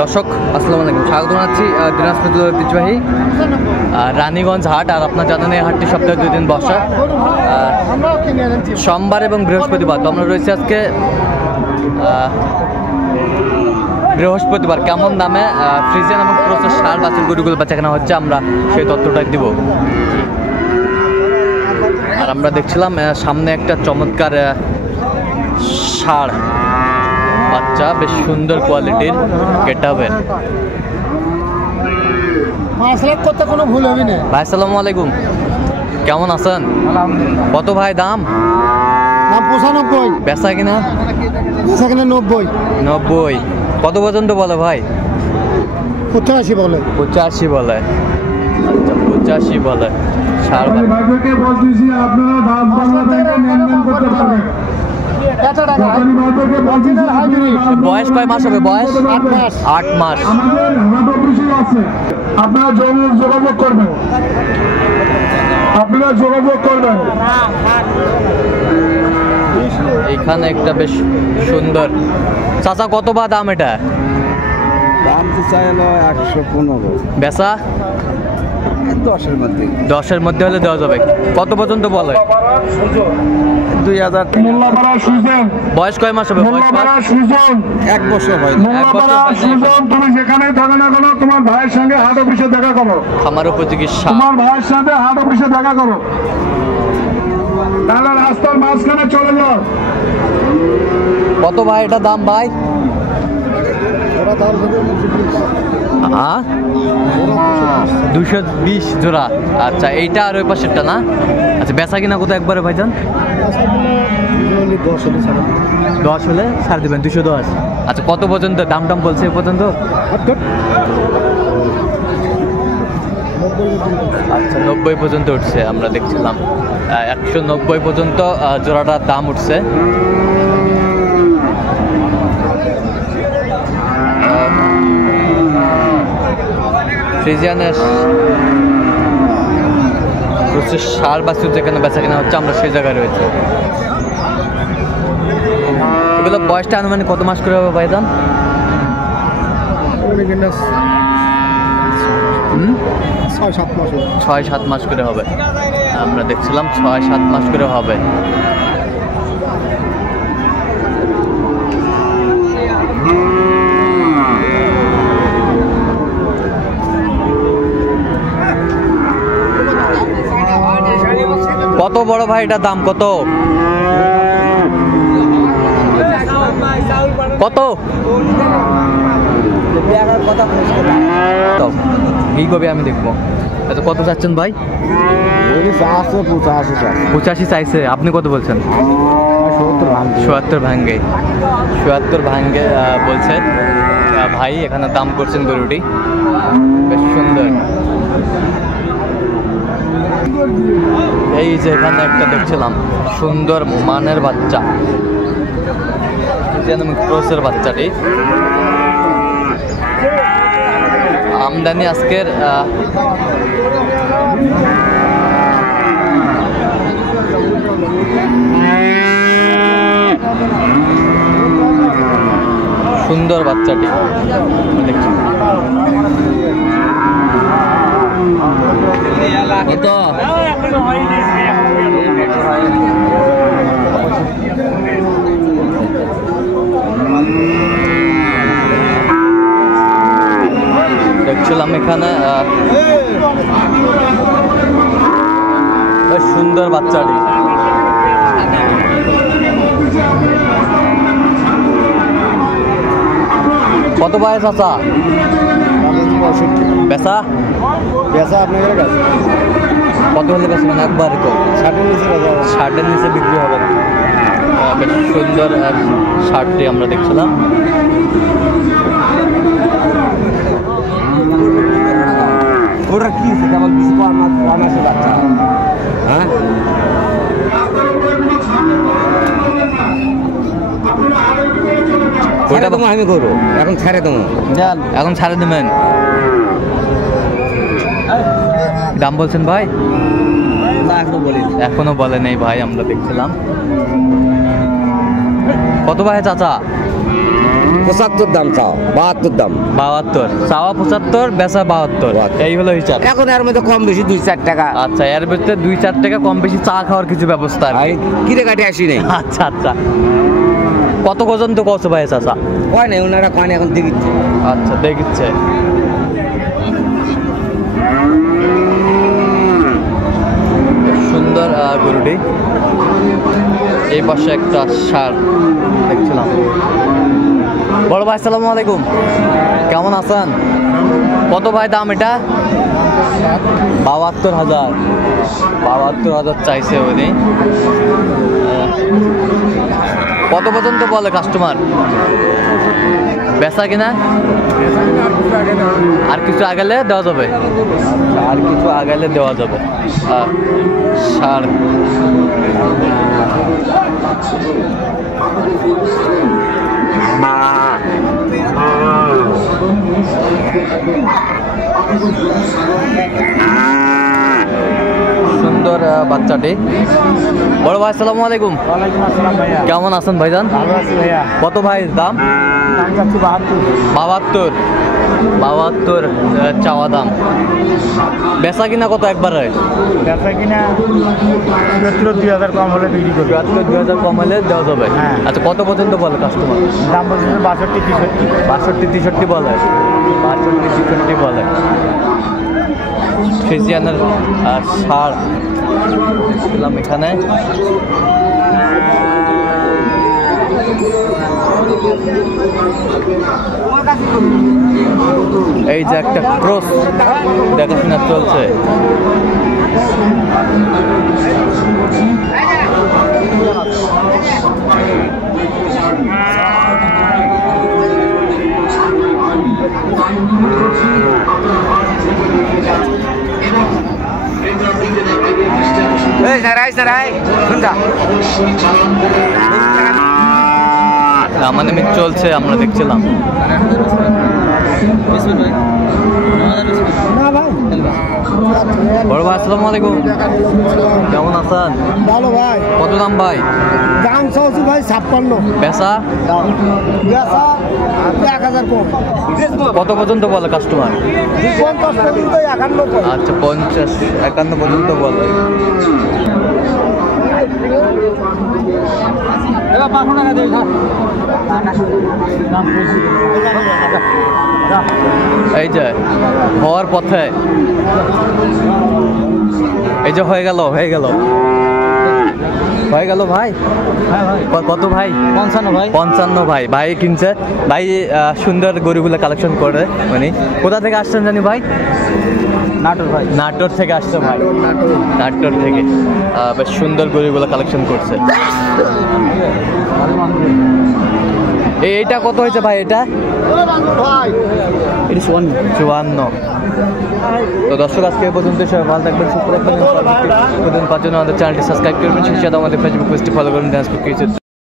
দর্শক আসসালামু আলাইকুম, স্বাগত জানাচ্ছি দিনাজপুর ঐতিহ্যবাহী রানীগঞ্জ হাট। আর আপনার জানেন এই হাটটি সপ্তাহে 2 দিন বসা, সোমবার এবং বৃহস্পতিবার। তো আমরা রয়েছে আজকে বৃহস্পতিবার। কেমন দামে ফ্রিজিয়ান এবং ক্রসের ষাঁড় বাছুর গরুগুলো বেচাকেনা হচ্ছে, আমরা সেই তথ্যটাই দিব। আর আমরা দেখছিলাম সামনে একটা চমৎকার ষাঁড় বাচ্চা, বেশ সুন্দর কোয়ালিটির গেটআপের। করতে কোনো ভুল হবে না। ভাই আসসালামু আলাইকুম, কেমন আছেন? কত ভাই দাম? 95। বেচা কিনা? বেচা কিনা 90। 90। কত পর্যন্ত বলে ভাই? 85 বলে। 85 বলে। আচ্ছা 85 বলে। ষাঁড় বয়স কয় মাস হবে? বয়স 8 মাস। আপনারা যোগাযোগ করবেন, এখানে একটা বেশ সুন্দর। চাচা কত বা দাম এটা? দাম তো চাইলো 115। বেচা 10-এর মধ্যে। 10-এর মধ্যে হলে দেওয়া যাবে। কত পর্যন্ত বলে? 2000। বয়স কয় মাস হবে? বয়স 1 বছর হয়। তুমি যেখানে থাকো না কেন, তোমার ভাইয়ের সঙ্গে হাট অফিসে দেখা করো। খামার উপযোগী ষাঁড়। তোমার ভাইয়ের সাথে হাট অফিসে দেখা করো, তাহলে রাস্তার মাঝখানে চলে যাও। কত ভাই এটা দাম ভাই? 220 জোড়া। আচ্ছা এইটা আর ওই পাশেরটা না? আচ্ছা বেচা কিনা কত একবারে ভাইজান? 10 হলে ছাড় দেবেন। 210। আচ্ছা কত পর্যন্ত দাম টাম বলছে এ পর্যন্ত? আচ্ছা 90 পর্যন্ত উঠছে। আমরা দেখছিলাম 190 পর্যন্ত জোড়াটার দাম উঠছে। ফ্রিজিয়ানের ষাঁড় বাছুর যেখানে বেচা কেনা হচ্ছে, আমরা সেই জায়গায় রয়েছে। এগুলো বয়সটা আনুমানিক কত মাস করে হবে ভাইজান? 6-7 মাস করে হবে। আমরা দেখছিলাম 6-7 মাস করে হবে। কত বড় ভাই এটা দাম কত? কত কি কবে আমি দেখবো। আচ্ছা কত চাচ্ছেন ভাই? 85 চাইছে। আপনি কত বলছেন? 77 ভাঙ্গে। 77 ভাঙ্গে বলছে ভাই। এখানে দাম করছেন গরুটি, বেশ সুন্দর। এই যে এখানে একটা দেখছিলাম সুন্দর মানের বাচ্চা, ক্রসের বাচ্চাটি। আমদানি আজকের সুন্দর বাচ্চাটি দেখছি। দেখছিলাম এখানে বেশ সুন্দর বাচ্চাটি। কত বয়স চাচা? বেচা আপনাদের কাছে কত হলে বেচবেন একবার? 60-এর নিচে বিক্রি হবে। বেশ সুন্দর ষাঁড়টি আমরা দেখছিলাম। ওরা কি কেমন কিছু বাচ্চা? হ্যাঁ ওটা তোমার আমি করবো। এখন ছাড়ে দেবো। এখন ছাড়ে দেবেন। দাম বলছেন ভাই? এখনো বলে নেই ভাই, আমরা দেখছিলাম। কত ভাই চাচা? 75 দাম চাও, 72 দাম। 72, চাওয়া 75, বেচা 72, এই হলো হিসাব। এখন এর মধ্যে কম বেশি 2-4 টাকা। আচ্ছা, এর ভিতরে 2-4 টাকা কম বেশি চা খাওয়ার কিছু ব্যবস্থা আর কি। ভাই কিরে কাটে আসি নাই। আচ্ছা আচ্ছা, কত পর্যন্ত কত ভাই চাচা? কয় নাই, ওনারা কয় না, এখন দেখিচ্ছে। আচ্ছা, দেখিচ্ছে। বেশ সুন্দর গরুটি। এই পাশে একটা ষাঁড় দেখছিলাম। বড় ভাই আসসালামু আলাইকুম, কেমন আছেন? কত ভাই দাম এটা? 72,000। 72,000 চাইছে উনি। কত পর্যন্ত বলে কাস্টমার? বেচা কিনা আর কিছু আগালে দেওয়া যাবে, আর কিছু আগালে দেওয়া যাবে। ষাঁড় সুন্দর বাচ্চাটি। বড় ভাই আসসালামু আলাইকুম, ওয়ালাইকুম আসসালাম ভাইয়া। কেমন আছেন ভাইজান? ভালো আছি ভাইয়া। কত ভাই দাম? দাম চাচ্ছি 72। 72 চাওয়া দাম। বেচা কিনা কত একবারে? ব্যবসা কিনা 2000 কম হলে বিক্রি করবে। 2000 কম হলে দেওয়া যাবে। হ্যাঁ। আচ্ছা, কত পর্যন্ত বলে কাস্টমার? দাম বলছে 62-63। 62-63 বলে, 62-63 বলে। ফ্রিজিয়ানের ষাঁড় দেখছিলাম এখানে। এই যে একটা ক্রস দেখাশোনা চলছে। এই সারাই শুন যা। আমাদের চলছে, আমরা দেখছিলাম। বড় ভাই আসসালামু আলাইকুম, কেমন আছেন? ভালো ভাই। কত দাম ভাই? দাম চাচ্ছি ভাই 56। বেচা? বেচা 1000 কম। কত পর্যন্ত বলে কাস্টমার? 50 পর্যন্ত 51। আচ্ছা, 50-51 পর্যন্ত বলে। এই যে হওয়ার পথে, এই যে হয়ে গেল ভাই। কত ভাই? 55 ভাই। 55 ভাই। ভাই কিনছে। ভাই সুন্দর গরুগুলো কালেকশন করে মানে। কোথা থেকে আসছেন জানি ভাই? নাটোর ভাই। নাটোর থেকে আসছে ভাই, নাটোর থেকে। বেশ সুন্দর গরুগুলো কালেকশন করছে। এইটা কত হয়েছে ভাই? এটা 54। তো দর্শক, আজকে এই পর্যন্ত। সবাই ভালো থাকবেন, সুস্থ থাকবেন। প্রতিদিন পাঁচজন আমাদের চ্যানেলটি সাবস্ক্রাইব করবেন, সেই সাথে আমাদের ফেসবুক পেজটি ফলো করবেন।